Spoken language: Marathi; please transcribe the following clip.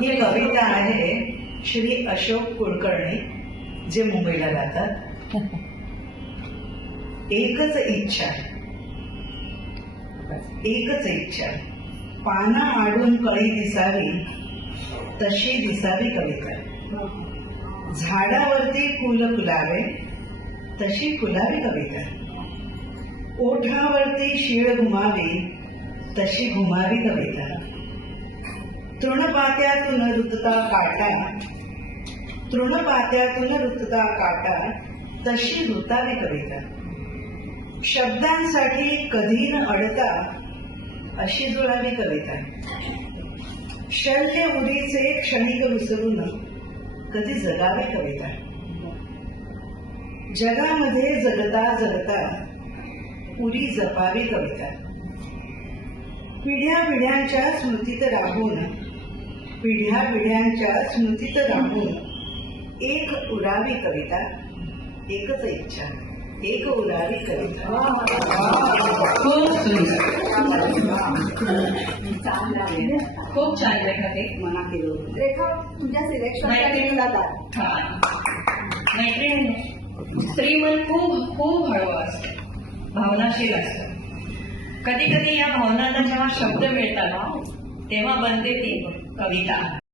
ही कविता आहे श्री अशोक कुलकर्णी, जे मुंबईला राहतात. एकच इच्छा, एकच इच्छा, पाना आडून कळी दिसावी तशी दिसावी कविता. झाडावरती फुल फुलावे तशी फुलावी कविता. ओठावरती शीळ घुमावी तशी घुमावी कविता. तृणपात्यातून रुतता काटा, तृणपात्यातून रुतता काटा तशी रुतावी कविता. शब्दांसाठी कधी न अडता अशी जुळावी कविता. शल्य उरीचे क्षणिक विसरून कधी जगावी कविता. जगामध्ये जगता जगता उरी जपावी कविता. पिढ्या पिढ्यांच्या स्मृतीत राहून, पिढ्या पिढ्यांच्या स्मृतीत राहून एक उरावी कविता. एकच इच्छा, एक उरावी कविता. खूप छान रेखा ते मना केलं रेखा तुझ्या सिलेक्शन मैत्रिणी. स्त्री मन खूप खूप हळवं असतं, भावनाशील असतं. कधी कधी या भावनांना जेव्हा शब्द मिळतात तेव्हा बनते ती कविता.